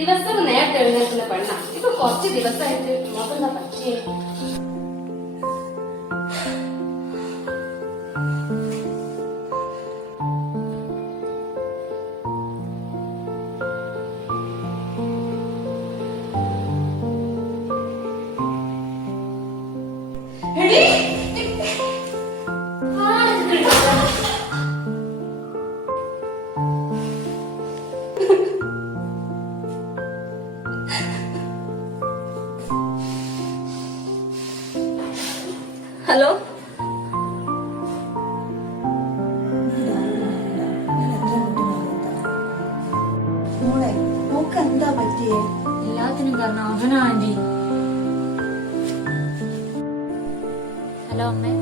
ദിവസം നേരത്തെ എഴുന്നേൽക്കുന്ന പെണ്ണ. ഇപ്പൊ കുറച്ച് ദിവസമായിട്ട് നോക്കുന്ന പറ്റിയേ. ഹലോ, മോളെ മോക്ക് എന്താ പറ്റിയേ? എല്ലാത്തിനും കാരണം അവനാ ആന്റി. ഹലോ അമ്മേ,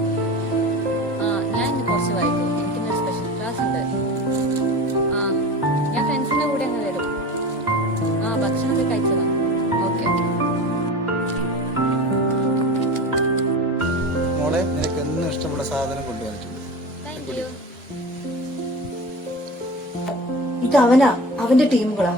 ഞാൻ ഇന്ന് കുറച്ച് വൈകും. എനിക്കിന്ന് സ്പെഷ്യൽ ക്ലാസ് ഉണ്ട്. ഞാൻ ഫ്രണ്ട്സിന്റെ കൂടെ അങ്ങ് വരും. ഭക്ഷണമൊക്കെ കഴിച്ചതാ. Okay okay. മോളെ, നിനക്ക് എന്നും ഇഷ്ടമുള്ള സാധനം കൊണ്ടുവന്നിട്ടുണ്ട്. Thank you. ഇത് അവനാ, അവന്റെ ടീമുകളാ.